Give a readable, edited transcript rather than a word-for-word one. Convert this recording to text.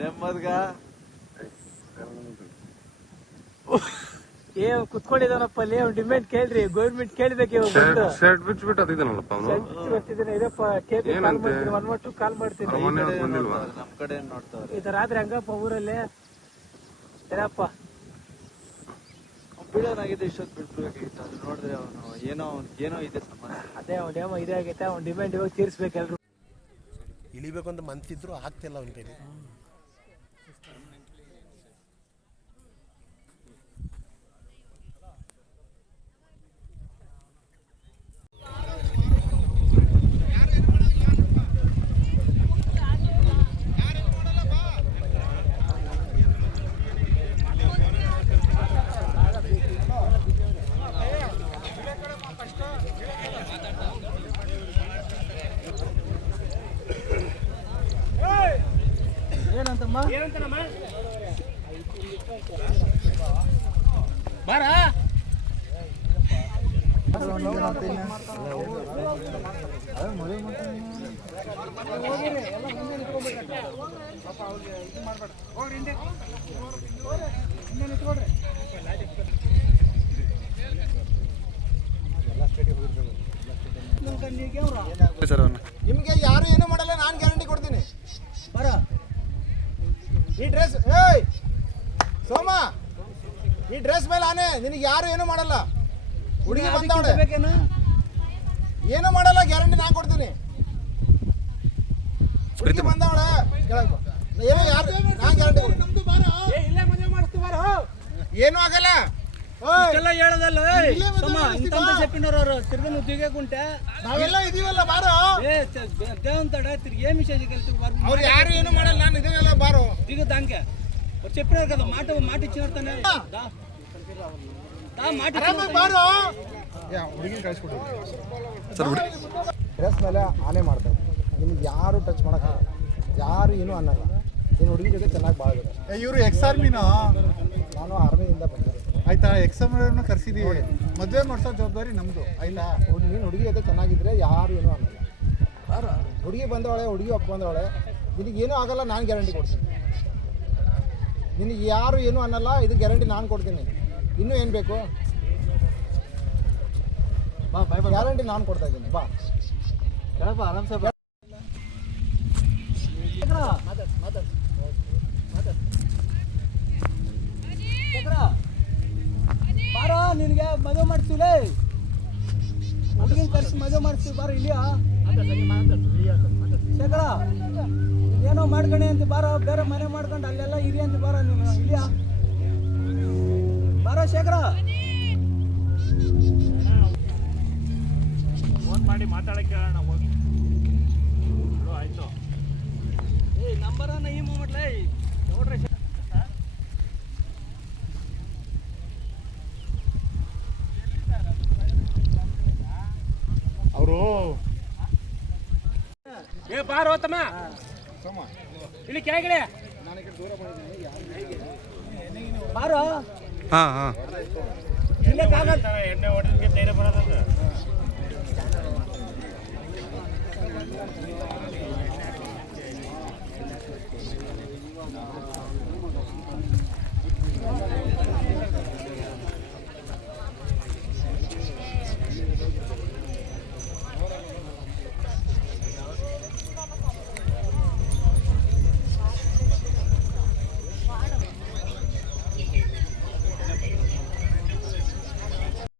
ನೆಮ್ಮದ್ಗ ಏ ಕುತ್ಕೊಂಡಿದ್ದಾನಪ್ಪ ಅಲ್ಲಿ. ಅವ್ನು ಡಿಮ್ಯಾಂಡ್ ಕೇಳ್ರಿ, ಗೌರ್ಮೆಂಟ್ ಕೇಳ್ಬೇಕು. ಶರ್ಟ್ ಬಿಚ್ಬಿಟ್ಟು ಅದಿದ್ದಾನಲ್ಲಪ್ಪ ಅವನು. ಗೊತ್ತಿದ್ದೇನೆ ಇದಪ್ಪ, ಕೇಳಿ ಕಾಲ್ ಮಾಡ್ತೀನಿ, 112 ಕಾಲ್ ಮಾಡ್ತೀನಿ. ನಮ್ ಕಡೆ ನೋಡ್ತಾವ್ರೆ. ಈ ರಾತ್ರಿ ಹಂಗಪ್ಪ ಊರಲ್ಲಿ ಏನಪ್ಪ ಬಿಡೋನಾಗಿದೆ. ಇಷ್ಟೊತ್ತು ಬಿಡ್ಬೇಕಾಗಿತ್ತು. ಅದು ನೋಡಿದ್ರೆ ಅವನು ಏನೋ ಇದೆ ಸಮಸ್ಯೆ. ಅದೇ ಅವ್ನು ಏನೋ ಇದೇ ಆಗೈತೆ. ಅವ್ನ ಡಿಮ್ಯಾಂಡ್ ಇವಾಗ ತೀರ್ಸ್ಬೇಕು ಎಲ್ರು. ಇಳಿಬೇಕು ಅಂತ ಮಂತಿದ್ರು ಆಗ್ತಿಲ್ಲ ಅವನ ಕೈಲಿ. ಬಾರ ನಿಮ್ಗೆ ಯಾರು ಏನು ಮಾಡಲ್ಲ, ನಾನು ಗ್ಯಾರಂಟಿ ಕೊಡ್ತೀನಿ. ಬರ ಈ ಡ್ರೆಸ್ ಸೋಮ, ಈ ಡ್ರೆಸ್ ಮೇಲೆ ಆನೆ, ನಿನಗೆ ಯಾರು ಏನು ಮಾಡಲ್ಲ. ಹುಡುಗಿ ಬಂದವಳೆ, ಏನು ಮಾಡಲ್ಲ, ಗ್ಯಾರಂಟಿ ನಾನು ಕೊಡ್ತೀನಿ. ಹುಡುಗಿ ಬಂದವಳೆ ಏನು ಯಾರು ನಾನು ಗ್ಯಾರಂಟಿ ಕೊಡ್ತೀನಿ. ಏನು ಆಗಲ್ಲ. ಹೇಳದಲ್ಲ ನಾವೆಲ್ಲ ಇದೀವಲ್ಲ, ಬಾರೋ. ಅವ್ರು ಯಾರು ಏನು ಮಾಡಲ್ಲ, ನಾನು ಇದೀನಲ್ಲ, ಬಾರೋ. దిగదానికే చెప్పినారు కదా, మాట ఇచ్చినట్టు ಬಾರೋ. ಹುಡುಗಿನ ಕಳಿಸ್ಕೊಡಿ. ಡ್ರೆಸ್ ಮೇಲೆ ಆನೆ ಮಾಡ್ತಾರೆ. ನಿಮ್ಗೆ ಯಾರು ಟಚ್ ಮಾಡೋಕ್ಕಾಗಲ್ಲ, ಯಾರು ಏನೂ ಅನ್ನಲ್ಲ. ನೀನು ಹುಡುಗಿ ಜೊತೆ ಚೆನ್ನಾಗಿ ಬಾಳ್ಬೇಕು. ಇವರು ಎಕ್ಸ್ ಆರ್ಮಿನಾ? ನಾನು ಆರ್ಮಿಯಿಂದ ಬಂದಿದ್ದೆ. ಆಯ್ತಾ, ಎಕ್ಸ್ ಆರ್ಮಿಯವ್ರನ್ನ ಕರ್ಸಿದೀವಿ. ಮದುವೆ ಮಾಡಿಸೋ ಜವಾಬ್ದಾರಿ ನಮ್ಮದು. ಆಯ್ತಾ, ನೀನು ಹುಡುಗಿ ಜೊತೆ ಚೆನ್ನಾಗಿದ್ರೆ ಯಾರು ಏನೂ ಅನ್ನಲ್ಲ. ಹುಡುಗಿ ಬಂದವಳೆ, ಹುಡುಗಿ ಒಪ್ಕೊಂಡವಳೆ, ನಿನಗೆ ಏನೂ ಆಗಲ್ಲ, ನಾನು ಗ್ಯಾರಂಟಿ ಕೊಡ್ತೀನಿ. ನಿನಗೆ ಯಾರು ಏನೂ ಅನ್ನಲ್ಲ, ಇದು ಗ್ಯಾರಂಟಿ ನಾನು ಕೊಡ್ತೀನಿ. ಇನ್ನೂ ಏನು ಬೇಕು? ಗ್ಯಾರಂಟಿ ನಾನು ಕೊಡ್ತಾ ಇದ್ದೀನಿ. ಬಾ ಆರಾಮ್ಸೆ ಬಾ. ಬಾರೋ, ನಿನ್ಗೆ ಮದುವೆ ಮಾಡ್ತೀವಿ. ಹುಡುಗಿನ ಕರ್ಸಿ ಮದುವೆ ಮಾಡ್ತೀವಿ, ಬಾರೋ ಇಲ್ಲಿಯಾ. ಶೇಖರ, ಏನೋ ಮಾಡ್ಕೊಂಡಿ ಅಂತ ಬಾರೋ, ಬೇರೆ ಮನೆ ಮಾಡ್ಕೊಂಡು ಅಲ್ಲೆಲ್ಲ ಇರಿ ಅಂತ ಬಾರೋ ನೀನು ಇಲ್ಲಿಯಾ. ಬಾರೋ ಶೇಖರ, ಫೋನ್ ಮಾಡಿ ಮಾತಾಡಕ್ಕೆ ಹೇಳೋಣ. ಹೋಗಿ ಆಯ್ತು. ನಂಬರನ್ನ ಈ ಮೂಮೆಂಟ್ಲೇ ನೋಡ್ರಿ. ಅವರು ಬಾರೋ ತಮ್ಮ, ಇಲ್ಲಿ ಕೆಳಗಡೆ ಬಾರೋ. ಎಣ್ಣೆ ಹೊಡೆದಕ್ಕೆ ಧೈರ್ಯ ಬರೋದಂತ.